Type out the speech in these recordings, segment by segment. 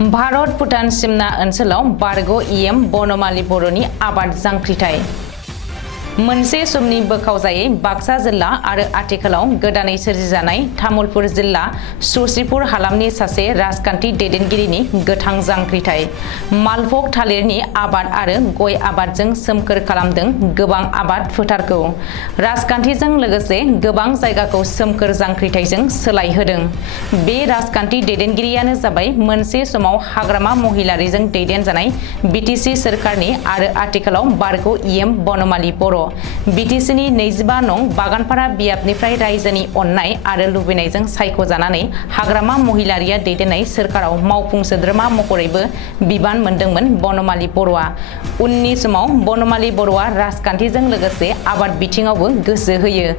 भारत भुटान सिमना ओनसोलाव बारग' इएम बनमालि बर'नि आबाद जांख्रिथाय मोनसे समनि बोखावजायै बाक्सा जिल्ला आरो आथिखालाव गोदानै सोरजिजानाय तामुलपुर जिल्ला सुसिपुर हालामनि सासे राजखान्थि दैदेनगिरिनि गोथां जांख्रिथाय मालभग थालिरनि आबाद आरो गय आबादजों सोमखोर खालामदों गोबां आबाद फोथारखौ राजखान्थिजों लोगोसे गोबां जायगाखौ सोमखोर जांख्रिथायजों सोलायहोदों। बे राजखान्थि दैदेनगिरियानो जाबाय मोनसे समाव हाग्रामा महिलारिजों दैदेनजानाय बिटिसि सोरखारनि आरो आथिखालाव बारग' इएम बनमालि बर'। बिटिसिनि 25 नं बागानपारा बियाबनिफ्राय रायजोनि अननाय आरो लुबैनायजों सायख'जानानै हाग्रामा महिलारिया दैदेननाय सोरखाराव मावफुं सोद्रोमा महरैबो बिबान मोनदोंमोन बनमालि बर'आ। उननि समाव बनमालि बर'आ राजखान्थिजों लोगोसे आबाद बिथिङावबो गोसो होयो।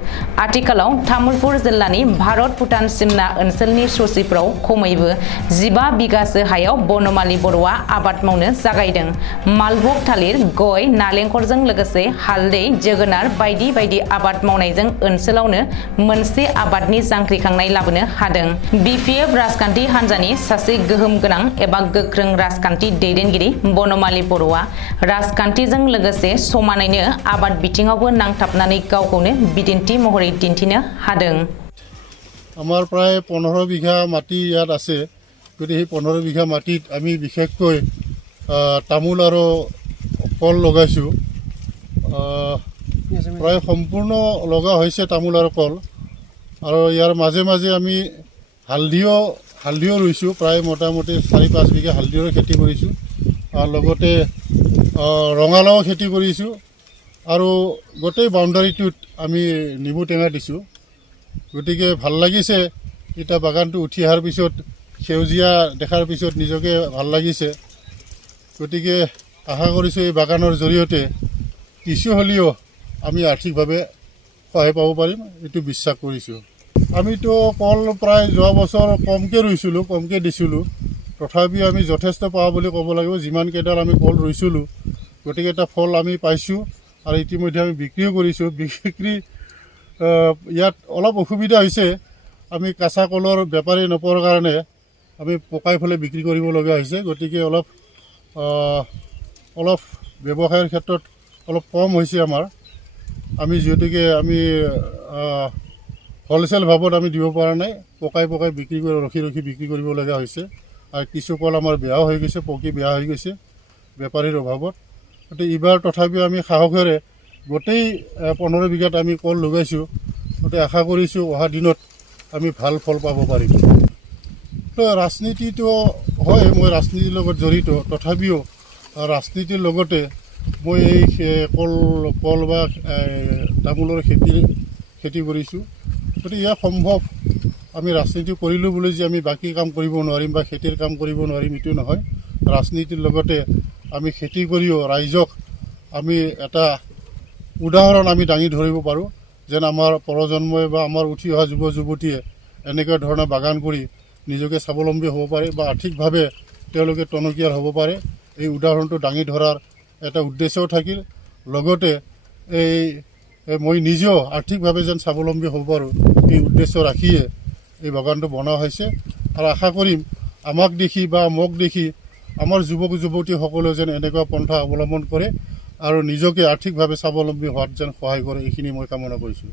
आथिखालाव तामुलपुर जिल्लानि भारत भुटान सिमना ओनसोलनि ससिफ्राव खमैबो 15 बिगासो हायाव बनमालि बर'आ आबाद मावनो जागायदों। मालभग थालिर, गय, नालेंखरजों लोगोसे हालदै, जोगोनार बायदि बायदि आबाद मावनायजों ओनसोलावनो मोनसे आबादनि जांख्रिखांनाय लाबोनो हादों। बिपिएफ राजखान्थि हान्जानि सासे गोहोम गोनां एबा गोख्रों राजखान्थि दैदेनगिरि बनमालि बर'आ राजखान्थिजों लोगोसे समानैनो आबाद बिथिङावबो नांथाबनानै गावखौनो बिदिन्थि महरै दिन्थिनो हादों। আমাৰ প্ৰায় 15 বিঘা মাটি ইয়াত আছে। গতিকে সেই 15 বিঘা মাটিত আমি বিশেষকৈ তামোল আৰু কল লগাইছোঁ। প্ৰায় সম্পূৰ্ণ লগা হৈছে তামোল আৰু কল, আৰু ইয়াৰ মাজে মাজে আমি হালধিও ৰুইছোঁ। প্ৰায় মোটামুটি 4-5 বিঘা হালধিৰ খেতি কৰিছোঁ, আৰু লগতে ৰঙালাও খেতি কৰিছোঁ, আৰু গোটেই বাউণ্ডাৰীটোত আমি নেমু টেঙা দিছোঁ। গতিকে ভাল লাগিছে। এতিয়া বাগানটো উঠি অহাৰ পিছত সেউজীয়া দেখাৰ পিছত নিজকে ভাল লাগিছে। গতিকে আশা কৰিছোঁ এই বাগানৰ জৰিয়তে কিছু হ'লেও আমি আৰ্থিকভাৱে সহায় পাব পাৰিম, এইটো বিশ্বাস কৰিছোঁ। আমিতো কল প্ৰায় যোৱা বছৰ কমকৈ ৰুইছিলোঁ, কমকৈ দিছিলোঁ, তথাপিও আমি যথেষ্ট পাওঁ বুলি ক'ব লাগিব। যিমানকেইডাল আমি কল ৰুইছিলোঁ গোটেইকেইটা ফল আমি পাইছোঁ, আৰু ইতিমধ্যে আমি বিক্ৰীও কৰিছোঁ। বিক্ৰী ইয়াত অলপ অসুবিধা হৈছে। আমি কাঁচা কলৰ বেপাৰী নোপোৱাৰ কাৰণে আমি পকাই ফেলে বিক্ৰী কৰিবলগীয়া হৈছে। গতিকে অলপ ব্যৱসায়ৰ ক্ষেত্ৰত অলপ কম হৈছে আমাৰ। আমি যিহেতুকে আমি হ'লচেল ভাৱত আমি দিব পৰা নাই, পকাই বিক্ৰী কৰি ৰখি বিক্ৰী কৰিবলগীয়া হৈছে। আৰু কিছু কল আমাৰ বেয়াও হৈ গৈছে, পকি বেয়া হৈ গৈছে বেপাৰীৰ অভাৱত। গতিকে এইবাৰ তথাপিও আমি সাহসেৰে গোটেই 15 বিঘাত আমি কল লগাইছোঁ। গতিকে আশা কৰিছোঁ অহা দিনত আমি ভাল ফল পাব পাৰিম। তো ৰাজনীতিটো হয়, মই ৰাজনীতিৰ লগত জড়িত, তথাপিও ৰাজনীতিৰ লগতে মই এই কল বা তামোলৰ খেতি কৰিছোঁ। গতিকে ইয়াৰ সম্ভৱ। আমি ৰাজনীতি কৰিলোঁ বুলি যে আমি বাকী কাম কৰিব নোৱাৰিম বা খেতিৰ কাম কৰিব নোৱাৰিম এইটো নহয়। ৰাজনীতিৰ লগতে আমি খেতি কৰিও ৰাইজক আমি এটা উদাহৰণ আমি দাঙি ধৰিব পাৰোঁ, যেন আমাৰ প্ৰজন্মই বা আমাৰ উঠি অহা যুৱ যুৱতীয়ে এনেকুৱা ধৰণৰ বাগান কৰি নিজকে স্বাৱলম্বী হ'ব পাৰে বা আৰ্থিকভাৱে তেওঁলোকে টনকিয়াল হ'ব পাৰে। এই উদাহৰণটো দাঙি ধৰাৰ এটা উদ্দেশ্যও থাকিল। লগতে মই নিজেও আৰ্থিকভাৱে যেন স্বাৱলম্বী হ'ব পাৰোঁ এই উদ্দেশ্য ৰাখিয়ে এই বাগানটো বনোৱা হৈছে। আৰু আশা কৰিম আমাক দেখি বা মোক দেখি আমাৰ যুৱক যুৱতীসকলেও যেন এনেকুৱা পন্থা অৱলম্বন কৰে আৰু নিজকে আৰ্থিকভাৱে স্বাৱলম্বী হোৱাত যেন সহায় কৰে, এইখিনি মই কামনা কৰিছোঁ।